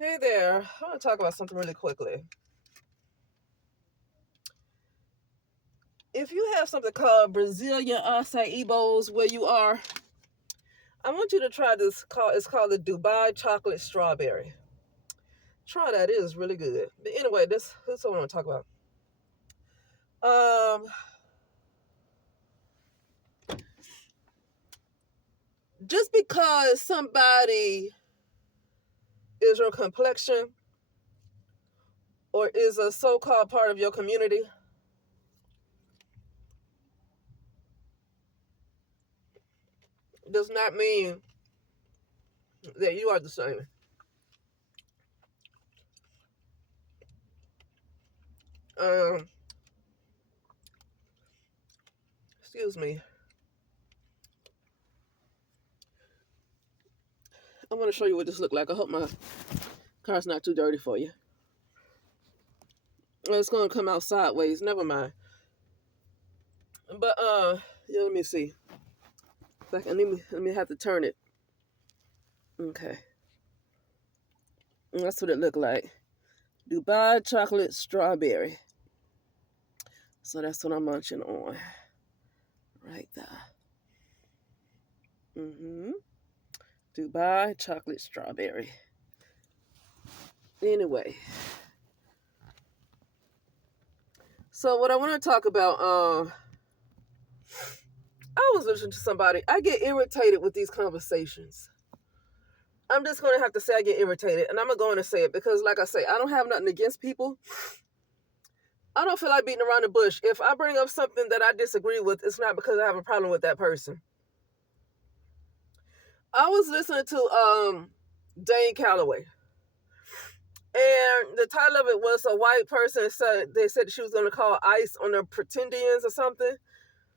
Hey there, I want to talk about something really quickly. If you have something called Brazilian acai bowls where you are, I want you to try this. It's called the Dubai Chocolate Strawberry. Try that; it is really good. But anyway, this is what I want to talk about. Um, just because somebody is your complexion or is a so-called part of your community does not mean that you are the same. Um, excuse me. I want to show you what this look like. I hope my car's not too dirty for you. It's gonna come out sideways. Never mind. But yeah, let me see. Let me have to turn it. Okay, and that's what it looked like. Dubai chocolate strawberry. So that's what I'm munching on right there. Dubai chocolate strawberry. Anyway, so what I want to talk about. I was listening to somebody. I get irritated with these conversations. I'm just gonna have to say I get irritated, and I'm gonna go in and say it because, like I say, I don't have nothing against people. I don't feel like beating around the bush. If I bring up something that I disagree with, it's not because I have a problem with that person. I was listening to Dane Calloway, and the title of it was a white person said they said she was going to call ICE on the pretendians or something.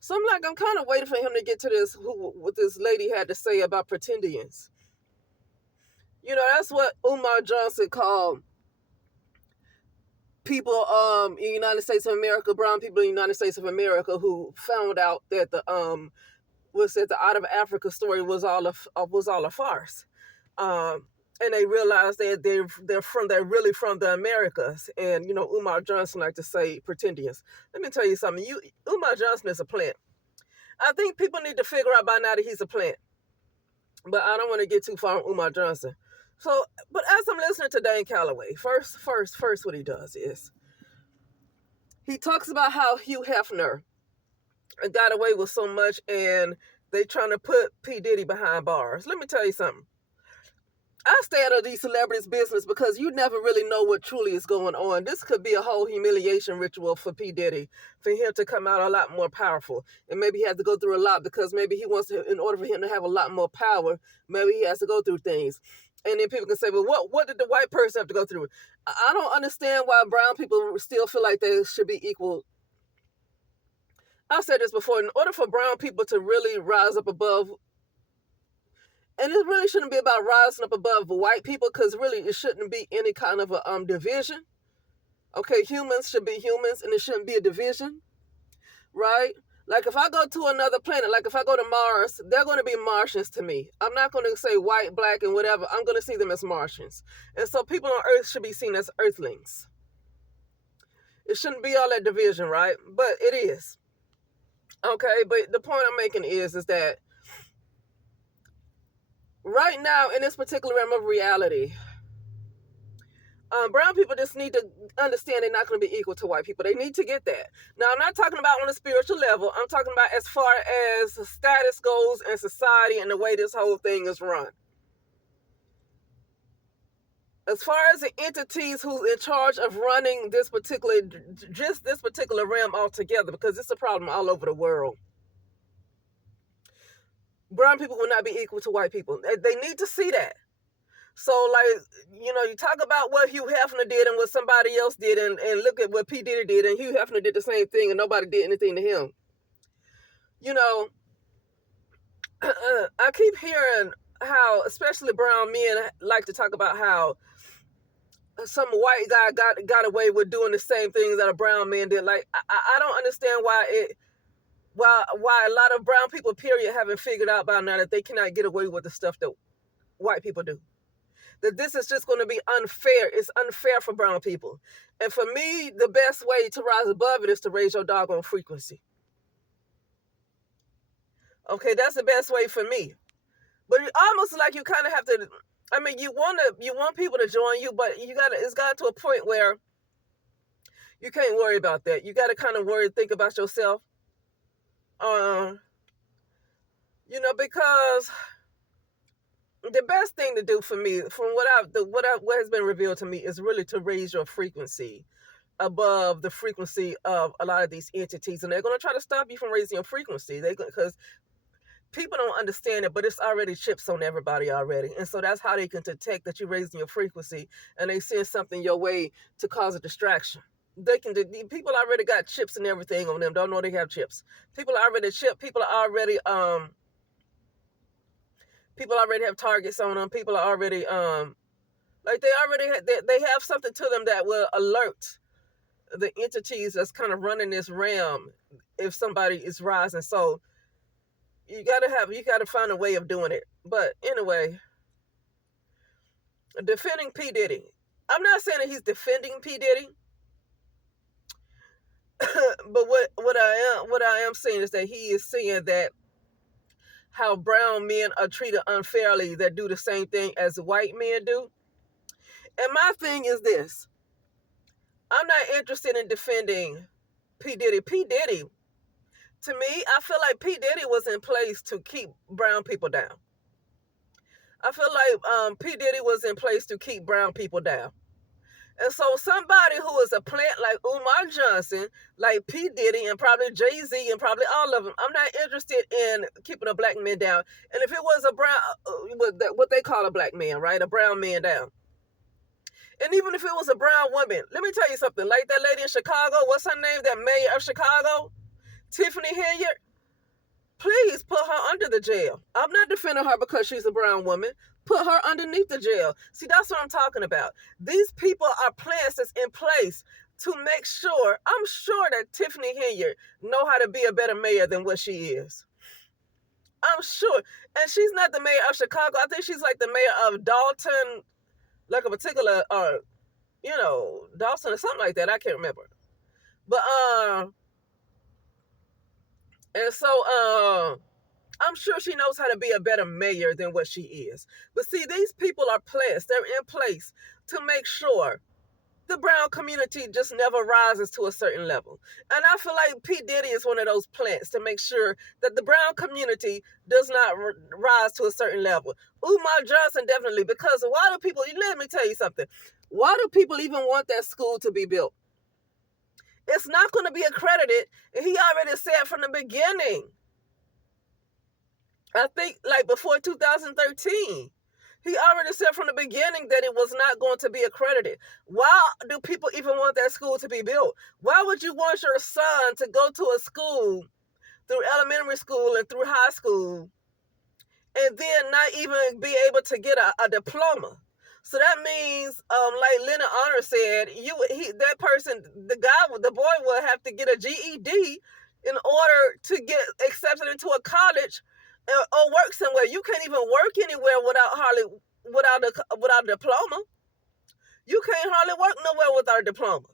So I'm kind of waiting for him to get to this what this lady had to say about pretendians. You know, that's what Umar Johnson called people in the United States of America, brown people in the United States of America who found out that the Out of Africa story was all a farce, and they realized that they're really from the Americas. And you know, Umar Johnson like to say pretendians. Let me tell you something. Umar Johnson is a plant. I think people need to figure out by now that he's a plant. But I don't want to get too far on Umar Johnson. So, but as I'm listening to Dane Calloway, first, what he does is he talks about how Hugh Hefner got away with so much, and they trying to put P Diddy behind bars. Let me tell you something. I stay out of these celebrities' business because you never really know what truly is going on. This could be a whole humiliation ritual for P. Diddy, for him to come out a lot more powerful. And maybe he has to go through a lot because maybe he wants to, in order for him to have a lot more power, maybe he has to go through things. And then people can say, well, what did the white person have to go through? I don't understand why brown people still feel like they should be equal. I've said this before. In order for brown people to really rise up above, and it really shouldn't be about rising up above white people, because really it shouldn't be any kind of a division. Okay, humans should be humans, and it shouldn't be a division, right? Like if I go to another planet, like if I go to Mars, they're going to be Martians to me. I'm not going to say white, black, and whatever. I'm going to see them as Martians. And so people on Earth should be seen as Earthlings. It shouldn't be all that division, right? But it is. Okay, but the point I'm making is that right now in this particular realm of reality, brown people just need to understand they're not going to be equal to white people. They need to get that. Now, I'm not talking about on a spiritual level. I'm talking about as far as status goes in society and the way this whole thing is run. As far as the entities who's in charge of running this particular realm altogether, because it's a problem all over the world. Brown people will not be equal to white people. They need to see that. So, like, you know, you talk about what Hugh Hefner did and what somebody else did, and look at what P. Diddy did, and Hugh Hefner did the same thing, and nobody did anything to him. You know, I keep hearing how, especially brown men, like to talk about how some white guy got away with doing the same things that a brown man did. Like, I don't understand why a lot of brown people, period, haven't figured out by now that they cannot get away with the stuff that white people do. that this is just going to be unfair. It's unfair for brown people. And for me, the best way to rise above it is to raise your doggone frequency. Okay, that's the best way for me. But it's almost like you kind of have to, I mean, you want people to join you, but it's got to a point where you can't worry about that. You got to kind of think about yourself. Because the best thing to do for me, from what has been revealed to me, is really to raise your frequency above the frequency of a lot of these entities, and they're going to try to stop you from raising your frequency. Because people don't understand it, but it's already chips on everybody already, and so that's how they can detect that you're raising your frequency, and they send something your way to cause a distraction. People already got chips and everything on them. Don't know they have chips. People already have targets on them. People are already they have something to them that will alert the entities that's kind of running this realm if somebody is rising. So you gotta find a way of doing it. But anyway, defending P. Diddy. I'm not saying that he's defending P. Diddy, but what I am saying is that he is saying that how brown men are treated unfairly that do the same thing as white men do. And my thing is this: I'm not interested in defending P. Diddy. P. Diddy, to me, I feel like P. Diddy was in place to keep brown people down. I feel like P. Diddy was in place to keep brown people down. And so somebody who is a plant like Umar Johnson, like P. Diddy, and probably Jay-Z, and probably all of them, I'm not interested in keeping a black man down. And if it was a brown, what they call a black man, right? A brown man down. And even if it was a brown woman, let me tell you something. Like that lady in Chicago, what's her name? That mayor of Chicago? Tiffany Hilliard. Please put her under the jail. I'm not defending her because she's a brown woman. Put her underneath the jail. See, that's what I'm talking about. These people are plans that's in place to make sure, I'm sure that Tiffany Hilliard know how to be a better mayor than what she is. I'm sure. And she's not the mayor of Chicago. I think she's like the mayor of Dalton, like a particular, Dawson or something like that. I can't remember. But, and so, I'm sure she knows how to be a better mayor than what she is. But see, these people are placed. They're in place to make sure the brown community just never rises to a certain level. And I feel like P. Diddy is one of those plants to make sure that the brown community does not rise to a certain level. Umar Johnson definitely, because why do people, let me tell you something. Why do people even want that school to be built? It's not going to be accredited. And he already said from the beginning, I think like before 2013, he already said from the beginning that it was not going to be accredited. Why do people even want that school to be built? Why would you want your son to go to a school through elementary school and through high school and then not even be able to get a diploma? So that means, like Leonard Honor said, the boy will have to get a GED in order to get accepted into a college or work somewhere. You can't even work anywhere without a diploma. You can't hardly work nowhere without a diploma.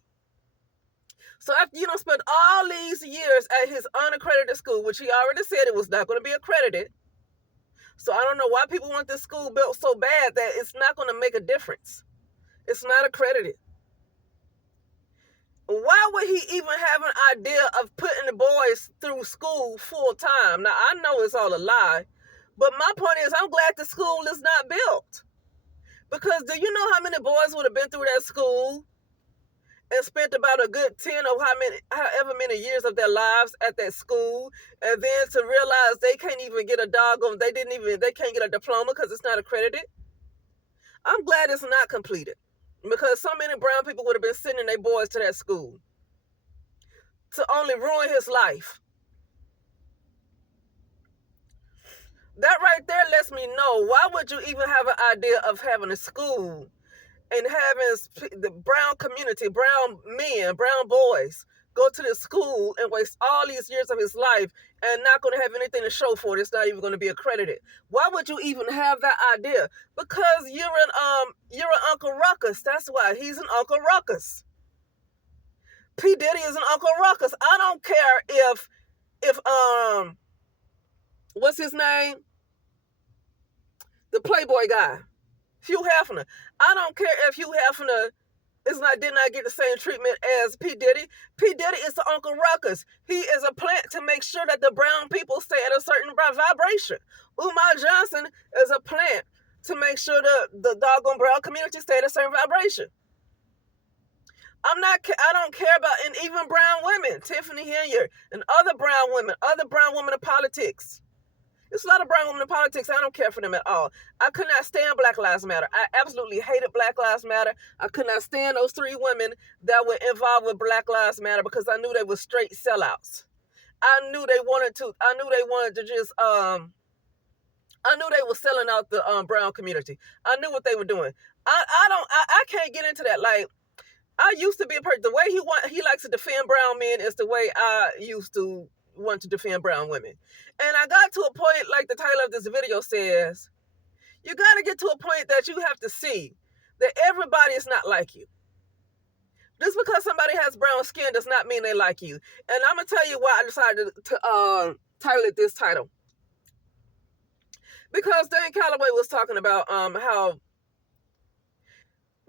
So after you don't spend all these years at his unaccredited school, which he already said it was not going to be accredited. So I don't know why people want this school built so bad that it's not going to make a difference. It's not accredited. Why would he even have an idea of putting the boys through school full time? Now, I know it's all a lie, but my point is I'm glad the school is not built. Because do you know how many boys would have been through that school and spent about a good 10 or however many years of their lives at that school, and then to realize they can't even get a doggone, they can't get a diploma because it's not accredited? I'm glad it's not completed, because so many brown people would have been sending their boys to that school to only ruin his life. That right there lets me know, why would you even have an idea of having a school and having the brown community, brown men, brown boys, go to this school and waste all these years of his life and not going to have anything to show for it. It's not even going to be accredited. Why would you even have that idea? Because you're an Uncle Ruckus. That's why he's an Uncle Ruckus. P. Diddy is an Uncle Ruckus. I don't care if what's his name? The Playboy guy, Hugh Hefner. I don't care if Hugh Hefner did not get the same treatment as P. Diddy. P. Diddy is the Uncle Ruckus. He is a plant to make sure that the brown people stay at a certain vibration. Umar Johnson is a plant to make sure the doggone brown community stay at a certain vibration. I don't care about, and even brown women, Tiffany Hilliard and other brown women in politics. There's a lot of brown women in politics. I don't care for them at all. I could not stand Black Lives Matter. I absolutely hated Black Lives Matter. I could not stand those 3 women that were involved with Black Lives Matter because I knew they were straight sellouts. I knew they wanted to just I knew they were selling out the brown community. I knew what they were doing. I can't get into that. Like, I used to be a person. The way he likes to defend brown men is the way I used to want to defend brown women. And I got to a point, like the title of this video says, you got to get to a point that you have to see that everybody is not like you. Just because somebody has brown skin does not mean they like you. And I'm going to tell you why I decided to title it this title. Because Dan Calloway was talking about how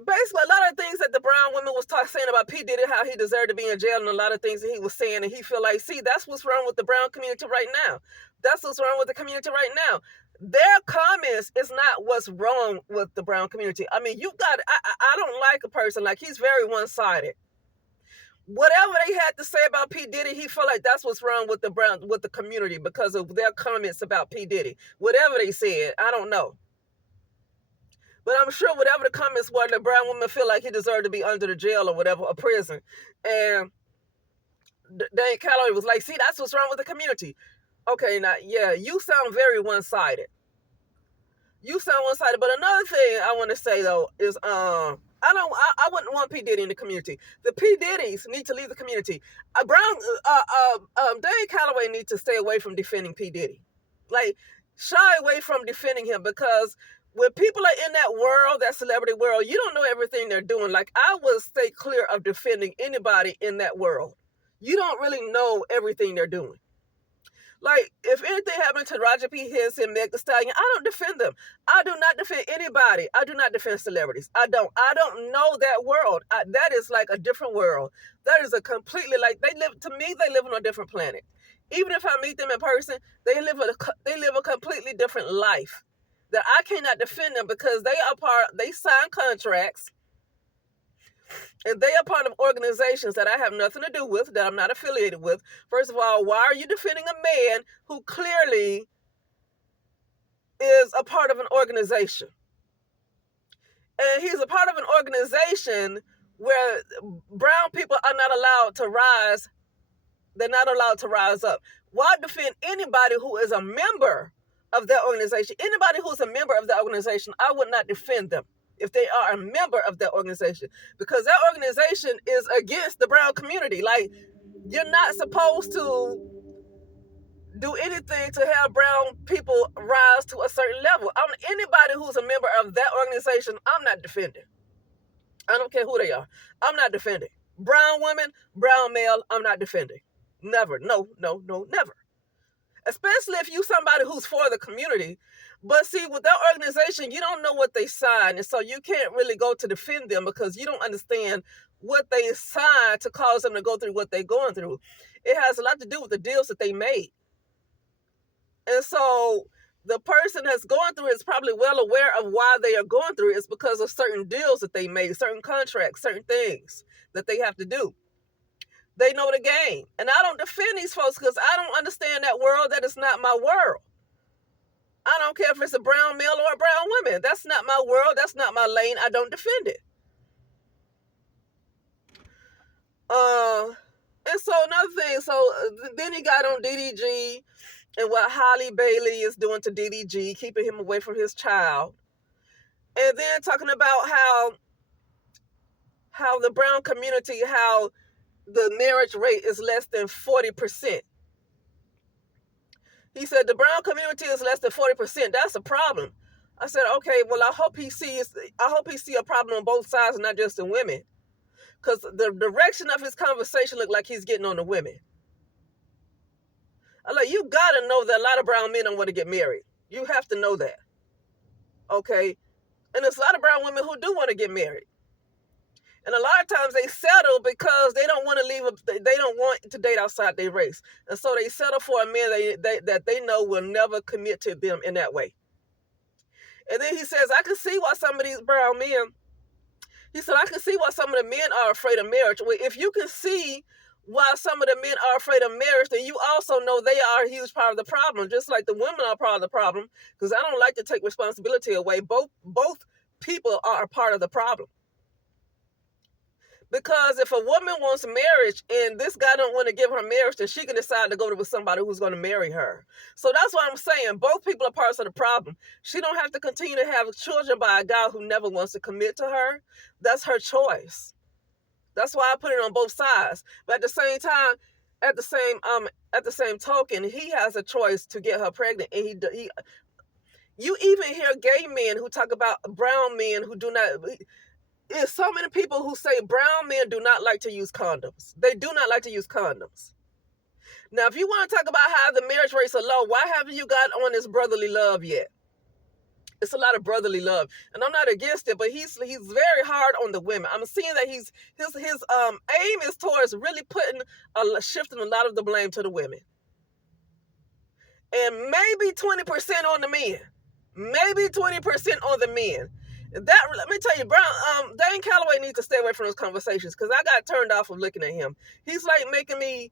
basically a lot of things that the brown women was saying about P. Diddy, how he deserved to be in jail, and a lot of things that he was saying, and he feel like, see, that's what's wrong with the brown community right now. That's what's wrong with the community right now. Their comments is not what's wrong with the brown community. I mean, I don't like a person, like, he's very one-sided. Whatever they had to say about P. Diddy, he felt like that's what's wrong with the community because of their comments about P. Diddy. Whatever they said, I don't know. But I'm sure whatever the comments were, the brown women feel like he deserved to be under the jail or whatever, or prison. And Dan Calloway was like, see, that's what's wrong with the community. Okay, now, yeah, you sound very one-sided. But another thing I want to say, though, is I wouldn't want P. Diddy in the community. The P. Diddy's need to leave the community. Dan Calloway needs to stay away from defending P. Diddy. Like, shy away from defending him, because when people are in that world, that celebrity world, you don't know everything they're doing. Like, I would stay clear of defending anybody in that world. You don't really know everything they're doing. Like, if anything happened to Roger P. Henson and Meg Thee Stallion, I don't defend them. I do not defend anybody. I do not defend celebrities. I don't know that world. That is like a different world. That is a completely, like, they live on a different planet. Even if I meet them in person, they live a completely different life. That I cannot defend them because they sign contracts, and they are part of organizations that I have nothing to do with, that I'm not affiliated with. First of all, why are you defending a man who clearly is a part of an organization? And he's a part of an organization where brown people are not allowed to rise. They're not allowed to rise up. Why defend anybody who is a member of that organization? Anybody who's a member of that organization, I would not defend them if they are a member of that organization, because that organization is against the brown community. Like, you're not supposed to do anything to have brown people rise to a certain level. Anybody who's a member of that organization, I'm not defending. I don't care who they are. I'm not defending. Brown woman, brown male, I'm not defending. Never. No, never. Especially if you somebody who's for the community. But see, with that organization, you don't know what they signed, and so you can't really go to defend them because you don't understand what they signed to cause them to go through what they're going through. It has a lot to do with the deals that they made. And so the person that's going through it is probably well aware of why they are going through it. It's because of certain deals that they made, certain contracts, certain things that they have to do. They know the game. And I don't defend these folks because I don't understand that world. That is not my world. I don't care if it's a brown male or a brown woman. That's not my world. That's not my lane. I don't defend it. And so another thing, then he got on DDG and what Halle Bailey is doing to DDG, keeping him away from his child. And then talking about how the brown community, how the marriage rate is less than 40%. He said the brown community is less than 40%. That's a problem. I said, okay, well, I hope he see a problem on both sides and not just the women. Because the direction of his conversation looked like he's getting on the women. I'm like, you gotta know that a lot of brown men don't want to get married. You have to know that. Okay? And there's a lot of brown women who do want to get married. And a lot of times they settle because they don't want to leave. They don't want to date outside their race, and so they settle for a man that they know will never commit to them in that way. And then he says, "I can see why some of these brown men." He said, "I can see why some of the men are afraid of marriage." Well, if you can see why some of the men are afraid of marriage, then you also know they are a huge part of the problem, just like the women are part of the problem. Because I don't like to take responsibility away. Both people are a part of the problem. Because if a woman wants marriage and this guy don't want to give her marriage, then she can decide to go with somebody who's going to marry her. So that's what I'm saying. Both people are parts of the problem. She don't have to continue to have children by a guy who never wants to commit to her. That's her choice. That's why I put it on both sides. But at the same time, at the same token, he has a choice to get her pregnant, and he you even hear gay men who talk about brown men who do not. There's so many people who say brown men do not like to use condoms. They do not like to use condoms. Now, if you want to talk about how the marriage rates are low, why haven't you got on this brotherly love yet? It's a lot of brotherly love, and I'm not against it, but he's very hard on the women. I'm seeing that his aim is towards really shifting a lot of the blame to the women, and maybe 20% on the men. Maybe 20% on the men. That, let me tell you, Dane Calloway needs to stay away from those conversations because I got turned off of looking at him. He's like making me,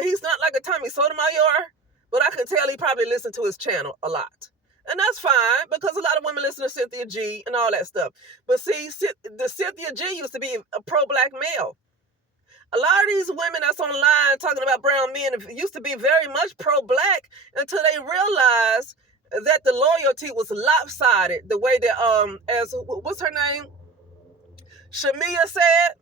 he's not like a Tommy Sotomayor, but I can tell he probably listened to his channel a lot. And that's fine because a lot of women listen to Cynthia G and all that stuff. But see, the Cynthia G used to be a pro-black male. A lot of these women that's online talking about brown men used to be very much pro-black until they realized that the loyalty was lopsided, the way that as what's her name, Shamia said,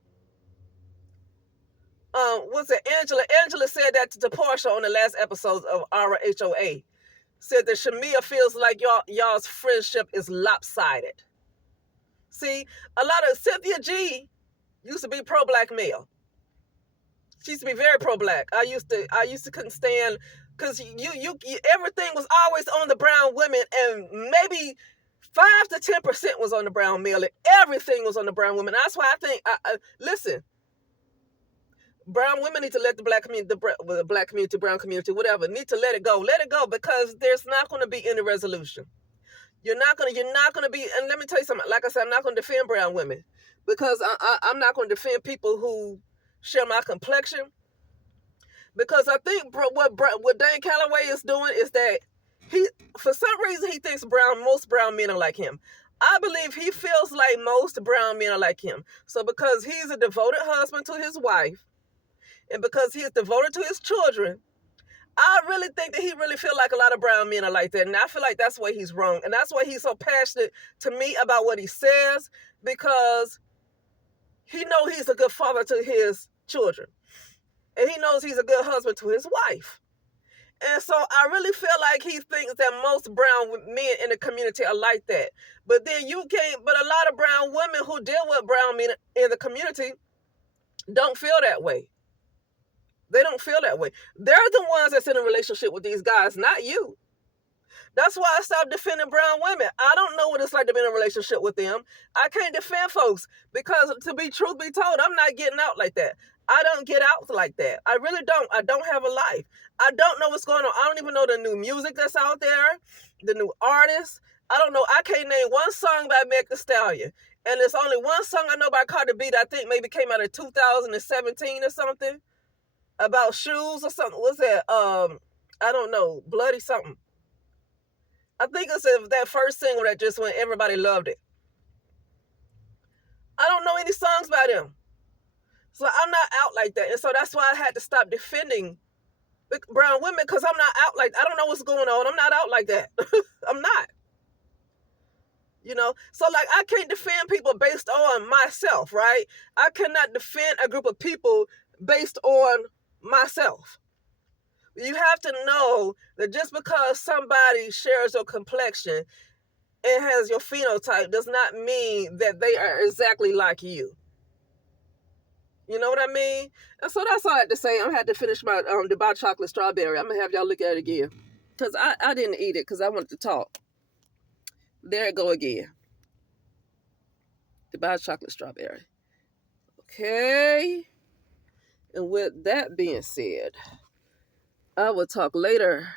what's it, Angela said that to Portia on the last episode of RHOA, said that Shamia feels like y'all's friendship is lopsided. See, a lot of Cynthia G used to be pro-black male. She used to be very pro-black. I used to couldn't stand. Because you everything was always on the brown women, and maybe 5 to 10% was on the brown male, and everything was on the brown women. That's why I think, listen, brown women need to let the black community, the black community, brown community, whatever, need to let it go, because there's not going to be any resolution. You're not going to be, and let me tell you something. Like I said, I'm not going to defend brown women because I'm not going to defend people who share my complexion. Because I think what Dane Calloway is doing is that for some reason, he thinks most brown men are like him. I believe he feels like most brown men are like him. So because he's a devoted husband to his wife, and because he is devoted to his children, I really think that he really feels like a lot of brown men are like that. And I feel like that's why he's wrong. And that's why he's so passionate to me about what he says, because he knows he's a good father to his children. And he knows he's a good husband to his wife. And so I really feel like he thinks that most brown men in the community are like that. But then but a lot of brown women who deal with brown men in the community don't feel that way. They don't feel that way. They're the ones that's in a relationship with these guys, not you. That's why I stopped defending brown women. I don't know what it's like to be in a relationship with them. I can't defend folks because, to be truth be told, I'm not getting out like that. I don't get out like that. I really don't. I don't have a life. I don't know what's going on. I don't even know the new music that's out there, the new artists. I don't know. I can't name one song by Meg Thee Stallion. And there's only one song I know by Cardi B that I think maybe came out in 2017 or something, about shoes or something. What's that? I don't know. Bloody something. I think it's that first single that just went, everybody loved it. I don't know any songs by them. So I'm not out like that. And so that's why I had to stop defending brown women, because I'm not out like, I don't know what's going on. I'm not out like that. I'm not. So like I can't defend people based on myself, right? I cannot defend a group of people based on myself. You have to know that just because somebody shares your complexion and has your phenotype does not mean that they are exactly like you. You know what I mean? And so that's all I had to say. I'm had to finish my Dubai chocolate strawberry. I'm gonna have y'all look at it again, because I didn't eat it because I wanted to talk. There it go again. Dubai chocolate strawberry. Okay. And with that being said, I will talk later.